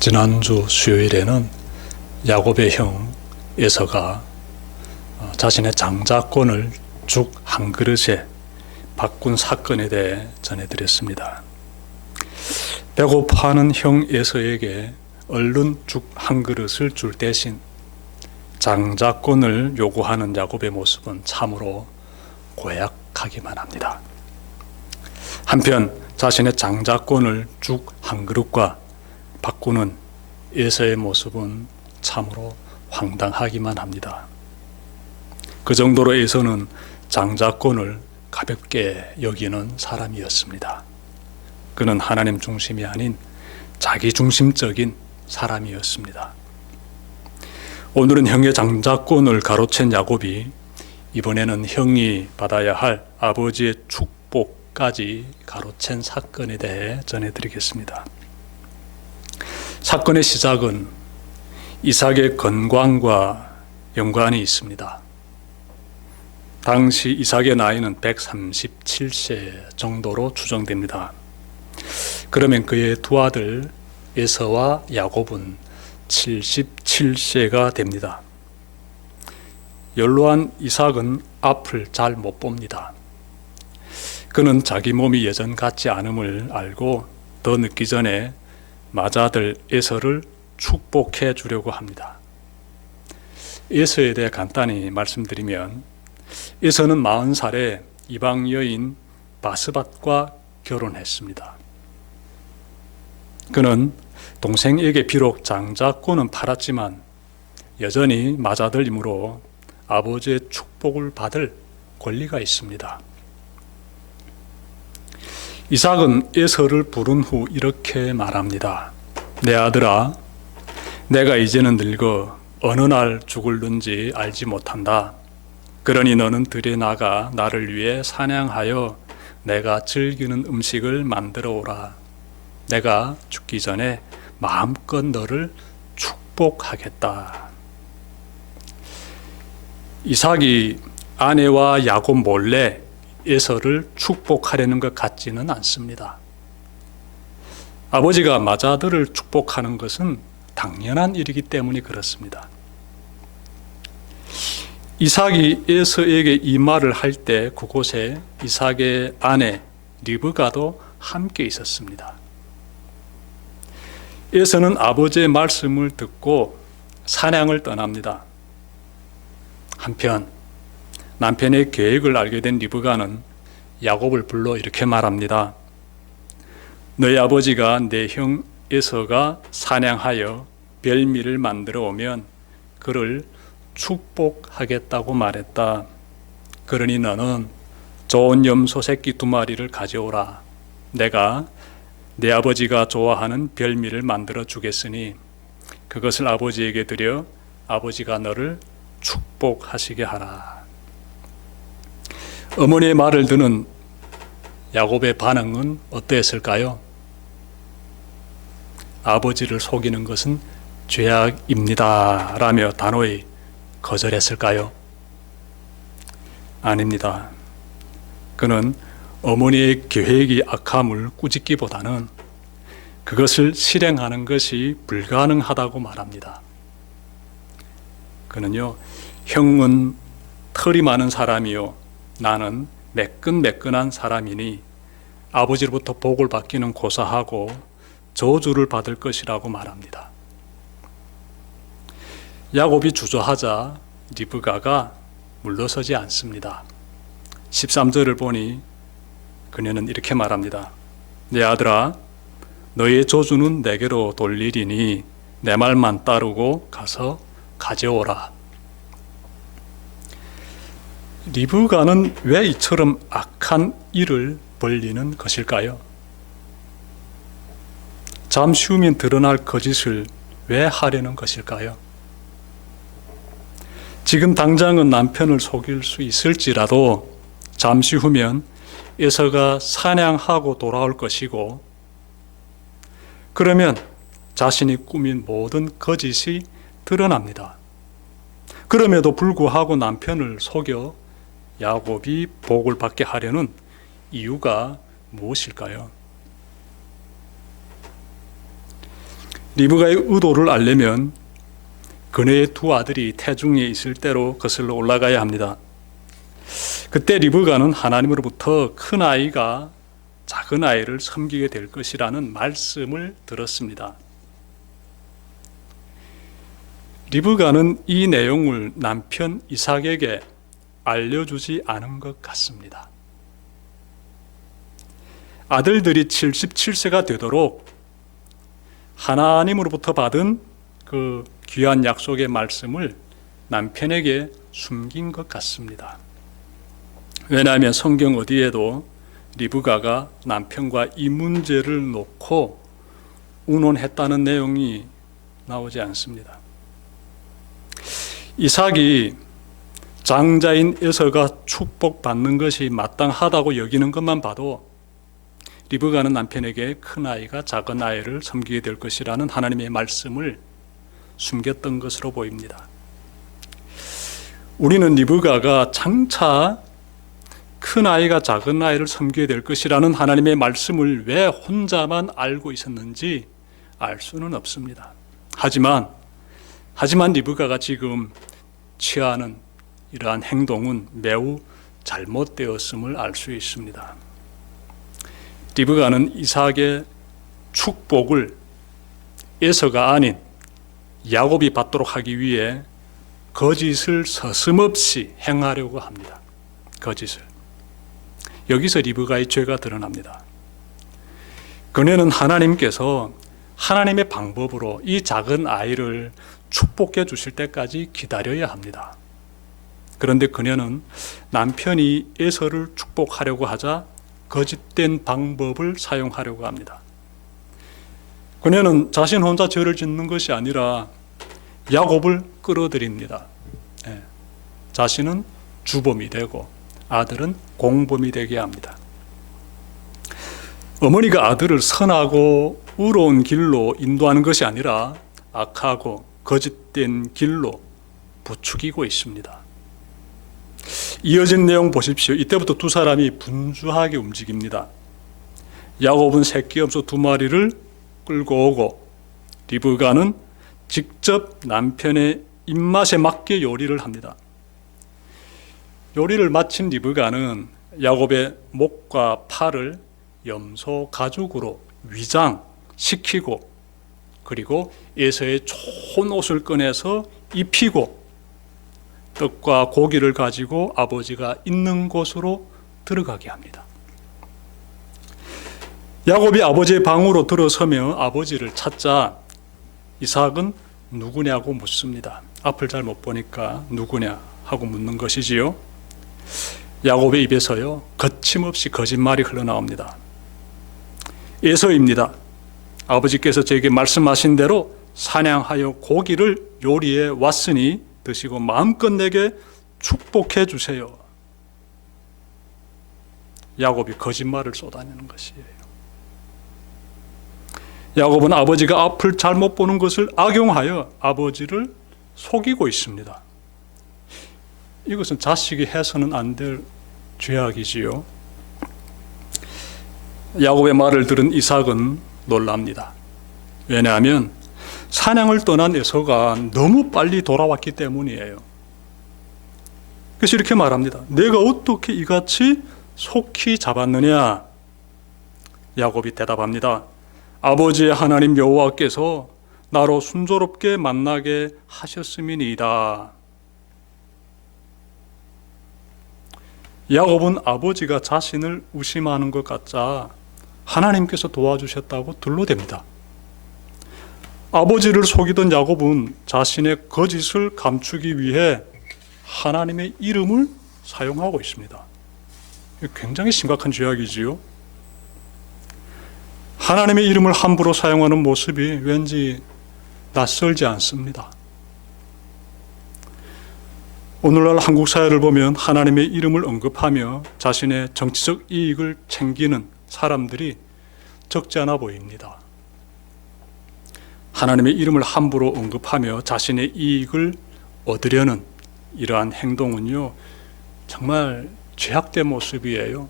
지난주 수요일에는 야곱의 형 에서가 자신의 장자권을 죽 한 그릇에 바꾼 사건에 대해 전해드렸습니다. 배고파하는 형 에서에게 얼른 죽 한 그릇을 줄 대신 장자권을 요구하는 야곱의 모습은 참으로 고약하기만 합니다. 한편 자신의 장자권을 죽 한 그릇과 바꾸는 에서의 모습은 참으로 황당하기만 합니다. 그 정도로 에서는 장자권을 가볍게 여기는 사람이었습니다. 그는 하나님 중심이 아닌 자기 중심적인 사람이었습니다. 오늘은 형의 장자권을 가로챈 야곱이 이번에는 형이 받아야 할 아버지의 축복까지 가로챈 사건에 대해 전해드리겠습니다. 사건의 시작은 이삭의 건강과 연관이 있습니다. 당시 이삭의 나이는 137세 정도로 추정됩니다. 그러면 그의 두 아들 에서와 야곱은 77세가 됩니다. 연로한 이삭은 앞을 잘 못 봅니다. 그는 자기 몸이 예전 같지 않음을 알고 더 늦기 전에 맏아들 에서를 축복해 주려고 합니다. 에서에 대해 간단히 말씀드리면 에서는 40살에 이방 여인 바스밧과 결혼했습니다. 그는 동생에게 비록 장자권은 팔았지만 여전히 맏아들이므로 아버지의 축복을 받을 권리가 있습니다. 이삭은 에서를 부른 후 이렇게 말합니다. 내 아들아, 내가 이제는 늙어 어느 날 죽을는지 알지 못한다. 그러니 너는 들에 나가 나를 위해 사냥하여 내가 즐기는 음식을 만들어 오라. 내가 죽기 전에 마음껏 너를 축복하겠다. 이삭이 아내와 야곱 몰래 에서를 축복하려는 것 같지는 않습니다. 아버지가 맏아들을 축복하는 것은 당연한 일이기 때문에 그렇습니다. 이삭이 에서에게 이 말을 할 때 그곳에 이삭의 아내 리브가도 함께 있었습니다. 에서는 아버지의 말씀을 듣고 사냥을 떠납니다. 한편 남편의 계획을 알게 된 리브가는 야곱을 불러 이렇게 말합니다. 너희 아버지가 내 형 에서가 사냥하여 별미를 만들어 오면 그를 축복하겠다고 말했다. 그러니 너는 좋은 염소 새끼 2마리를 가져오라. 내가 내 아버지가 좋아하는 별미를 만들어 주겠으니 그것을 아버지에게 드려 아버지가 너를 축복하시게 하라. 어머니의 말을 듣는 야곱의 반응은 어땠을까요? 아버지를 속이는 것은 죄악입니다 라며 단호히 거절했을까요? 아닙니다. 그는 어머니의 계획이 악함을 꾸짖기보다는 그것을 실행하는 것이 불가능하다고 말합니다. 그는요, 형은 털이 많은 사람이요 나는 매끈매끈한 사람이니 아버지로부터 복을 받기는 고사하고 저주를 받을 것이라고 말합니다. 야곱이 주저하자 리브가가 물러서지 않습니다. 13절을 보니 그녀는 이렇게 말합니다. 내 아들아, 너의 저주는 내게로 돌리리니 내 말만 따르고 가서 가져오라. 리브가는 왜 이처럼 악한 일을 벌리는 것일까요? 잠시 후면 드러날 거짓을 왜 하려는 것일까요? 지금 당장은 남편을 속일 수 있을지라도 잠시 후면 에서가 사냥하고 돌아올 것이고 그러면 자신이 꾸민 모든 거짓이 드러납니다. 그럼에도 불구하고 남편을 속여 야곱이 복을 받게 하려는 이유가 무엇일까요? 리브가의 의도를 알려면 그녀의 두 아들이 태중에 있을 때로 거슬러 올라가야 합니다. 그때 리브가는 하나님으로부터 큰 아이가 작은 아이를 섬기게 될 것이라는 말씀을 들었습니다. 리브가는 이 내용을 남편 이삭에게 알려주지 않은 것 같습니다. 아들들이 77세가 되도록 하나님으로부터 받은 그 귀한 약속의 말씀을 남편에게 숨긴 것 같습니다. 왜냐하면 성경 어디에도 리브가가 남편과 이 문제를 놓고 의논했다는 내용이 나오지 않습니다. 이삭이 장자인 에서가 축복받는 것이 마땅하다고 여기는 것만 봐도 리브가는 남편에게 큰 아이가 작은 아이를 섬기게 될 것이라는 하나님의 말씀을 숨겼던 것으로 보입니다. 우리는 리브가가 장차 큰 아이가 작은 아이를 섬기게 될 것이라는 하나님의 말씀을 왜 혼자만 알고 있었는지 알 수는 없습니다. 하지만 리브가가 지금 취하는 이러한 행동은 매우 잘못되었음을 알 수 있습니다. 리브가는 이삭의 축복을 에서가 아닌 야곱이 받도록 하기 위해 거짓을 서슴없이 행하려고 합니다. 거짓을. 여기서 리브가의 죄가 드러납니다. 그녀는 하나님께서 하나님의 방법으로 이 작은 아이를 축복해 주실 때까지 기다려야 합니다. 그런데 그녀는 남편이 에서를 축복하려고 하자 거짓된 방법을 사용하려고 합니다. 그녀는 자신 혼자 죄를 짓는 것이 아니라 야곱을 끌어들입니다. 자신은 주범이 되고 아들은 공범이 되게 합니다. 어머니가 아들을 선하고 의로운 길로 인도하는 것이 아니라 악하고 거짓된 길로 부추기고 있습니다. 이어진 내용 보십시오. 이때부터 두 사람이 분주하게 움직입니다. 야곱은 새끼 염소 2마리를 끌고 오고 리브가는 직접 남편의 입맛에 맞게 요리를 합니다. 요리를 마친 리브가는 야곱의 목과 팔을 염소 가죽으로 위장시키고 그리고 에서의 좋은 옷을 꺼내서 입히고 떡과 고기를 가지고 아버지가 있는 곳으로 들어가게 합니다. 야곱이 아버지의 방으로 들어서며 아버지를 찾자 이삭은 누구냐고 묻습니다. 앞을 잘 못 보니까 누구냐 하고 묻는 것이지요. 야곱의 입에서요 거침없이 거짓말이 흘러나옵니다. 에서입니다. 아버지께서 제게 말씀하신 대로 사냥하여 고기를 요리해 왔으니 드시고 마음껏 내게 축복해 주세요. 야곱이 거짓말을 쏟아내는 것이에요. 야곱은 아버지가 앞을 잘못 보는 것을 악용하여 아버지를 속이고 있습니다. 이것은 자식이 해서는 안 될 죄악이지요. 야곱의 말을 들은 이삭은 놀랍니다. 왜냐하면 사냥을 떠난 에서가 너무 빨리 돌아왔기 때문이에요. 그래서 이렇게 말합니다. 내가 어떻게 이같이 속히 잡았느냐? 야곱이 대답합니다. 아버지의 하나님 여호와께서 나로 순조롭게 만나게 하셨음이니이다. 야곱은 아버지가 자신을 의심하는 것 같자 하나님께서 도와주셨다고 둘러댑니다. 아버지를 속이던 야곱은 자신의 거짓을 감추기 위해 하나님의 이름을 사용하고 있습니다. 굉장히 심각한 죄악이지요. 하나님의 이름을 함부로 사용하는 모습이 왠지 낯설지 않습니다. 오늘날 한국 사회를 보면 하나님의 이름을 언급하며 자신의 정치적 이익을 챙기는 사람들이 적지 않아 보입니다. 하나님의 이름을 함부로 언급하며 자신의 이익을 얻으려는 이러한 행동은요, 정말 죄악된 모습이에요.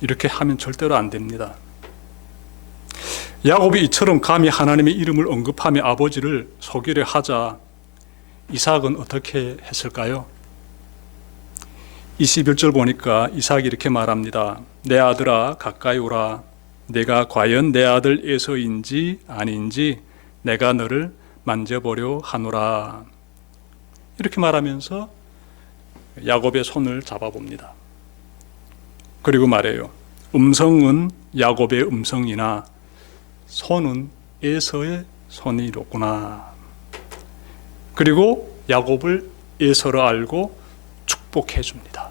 이렇게 하면 절대로 안 됩니다. 야곱이 이처럼 감히 하나님의 이름을 언급하며 아버지를 속이려 하자 이삭은 어떻게 했을까요? 21절 보니까 이삭이 이렇게 말합니다. 내 아들아 가까이 오라. 내가 과연 내 아들 에서인지 아닌지 내가 너를 만져보려 하노라. 이렇게 말하면서 야곱의 손을 잡아봅니다. 그리고 말해요. 음성은 야곱의 음성이나 손은 에서의 손이로구나. 그리고 야곱을 에서로 알고 축복해 줍니다.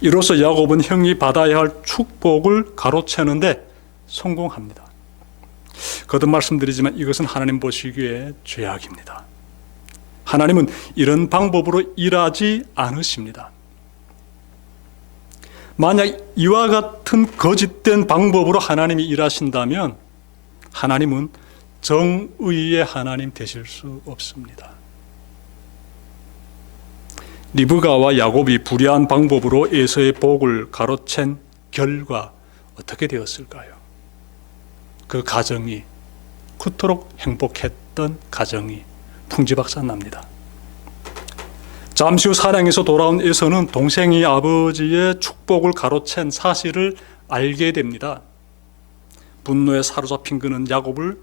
이로써 야곱은 형이 받아야 할 축복을 가로채는데 성공합니다. 거듭 말씀드리지만 이것은 하나님 보시기에 죄악입니다. 하나님은 이런 방법으로 일하지 않으십니다. 만약 이와 같은 거짓된 방법으로 하나님이 일하신다면 하나님은 정의의 하나님 되실 수 없습니다. 리브가와 야곱이 불의한 방법으로 에서의 복을 가로챈 결과 어떻게 되었을까요? 그 가정이 그토록 행복했던 가정이 풍지박산납니다. 잠시 후 사냥에서 돌아온 에서는 동생이 아버지의 축복을 가로챈 사실을 알게 됩니다. 분노에 사로잡힌 그는 야곱을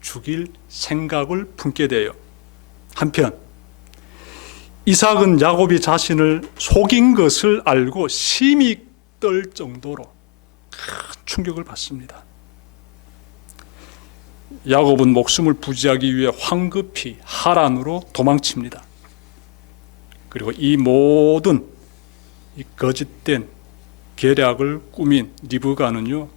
죽일 생각을 품게 돼요. 한편 이삭은 야곱이 자신을 속인 것을 알고 심히 떨 정도로 큰 충격을 받습니다. 야곱은 목숨을 부지하기 위해 황급히 하란으로 도망칩니다. 그리고 이 모든 이 거짓된 계략을 꾸민 리브가는요,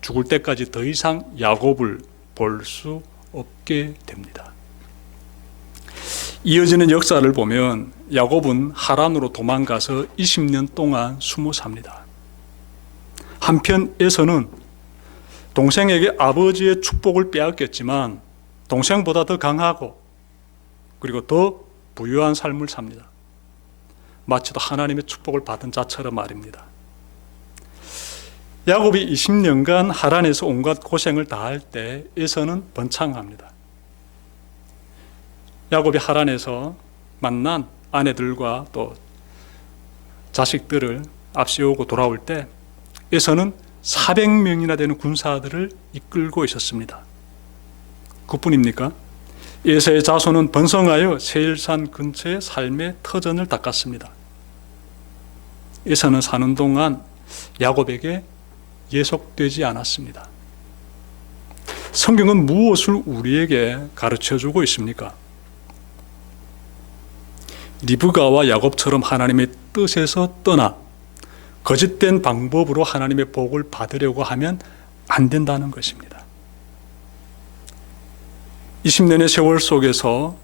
죽을 때까지 더 이상 야곱을 볼 수 없게 됩니다. 이어지는 역사를 보면 야곱은 하란으로 도망가서 20년 동안 숨어 삽니다. 한편 에서는 동생에게 아버지의 축복을 빼앗겼지만 동생보다 더 강하고 그리고 더 부유한 삶을 삽니다. 마치 또 하나님의 축복을 받은 자처럼 말입니다. 야곱이 20년간 하란에서 온갖 고생을 다할 때 에서는 번창합니다. 야곱이 하란에서 만난 아내들과 또 자식들을 앞세우고 돌아올 때 에서는 400명이나 되는 군사들을 이끌고 있었습니다. 그뿐입니까? 에서의 자손은 번성하여 세일산 근처의 삶의 터전을 닦았습니다. 에서는 사는 동안 야곱에게 예속되지 않았습니다. 성경은 무엇을 우리에게 가르쳐주고 있습니까? 리브가와 야곱처럼 하나님의 뜻에서 떠나 거짓된 방법으로 하나님의 복을 받으려고 하면 안 된다는 것입니다. 20년의 세월 속에서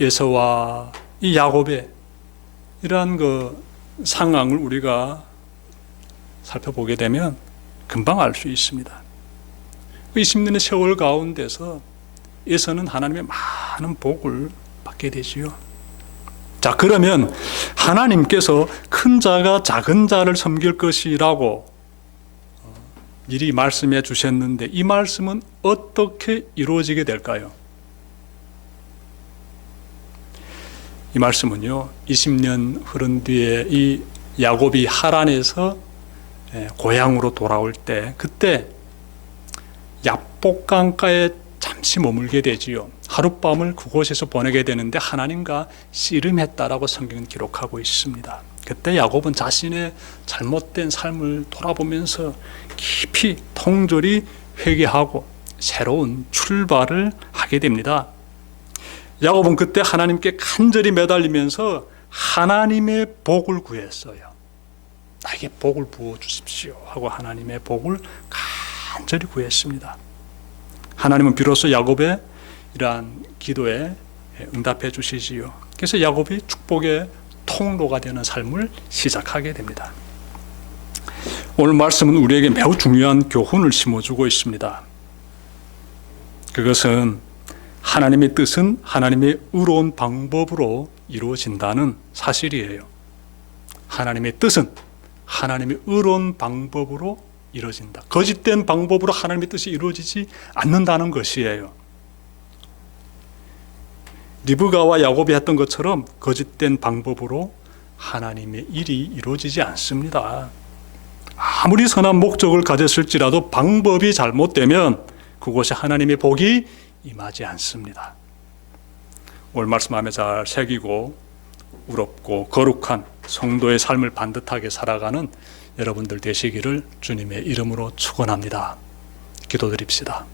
에서와 이 야곱의 이러한 그 상황을 우리가 살펴보게 되면 금방 알 수 있습니다. 20년의 세월 가운데서 에서는 하나님의 많은 복을 받게 되지요. 자, 그러면 하나님께서 큰 자가 작은 자를 섬길 것이라고 미리 말씀해 주셨는데 이 말씀은 어떻게 이루어지게 될까요? 이 말씀은요, 20년 흐른 뒤에 이 야곱이 하란에서 고향으로 돌아올 때 그때 야복강가에 잠시 머물게 되지요. 하룻밤을 그곳에서 보내게 되는데 하나님과 씨름했다라고 성경은 기록하고 있습니다. 그때 야곱은 자신의 잘못된 삶을 돌아보면서 깊이 통절히 회개하고 새로운 출발을 하게 됩니다. 야곱은 그때 하나님께 간절히 매달리면서 하나님의 복을 구했어요. 나에게 복을 부어 주십시오 하고 하나님의 복을 간절히 구했습니다. 하나님은 비로소 야곱의 이러한 기도에 응답해 주시지요. 그래서 야곱이 축복의 통로가 되는 삶을 시작하게 됩니다. 오늘 말씀은 우리에게 매우 중요한 교훈을 심어주고 있습니다. 그것은 하나님의 뜻은 하나님의 의로운 방법으로 이루어진다는 사실이에요. 하나님의 뜻은 하나님의 의로운 방법으로 이루어진다. 거짓된 방법으로 하나님의 뜻이 이루어지지 않는다는 것이에요. 리브가와 야곱이 했던 것처럼 거짓된 방법으로 하나님의 일이 이루어지지 않습니다. 아무리 선한 목적을 가졌을지라도 방법이 잘못되면 그곳에 하나님의 복이 임하지 않습니다. 오늘 말씀 마음에 잘 새기고 의롭고 거룩한 성도의 삶을 반듯하게 살아가는 여러분들 되시기를 주님의 이름으로 축원합니다. 기도드립시다.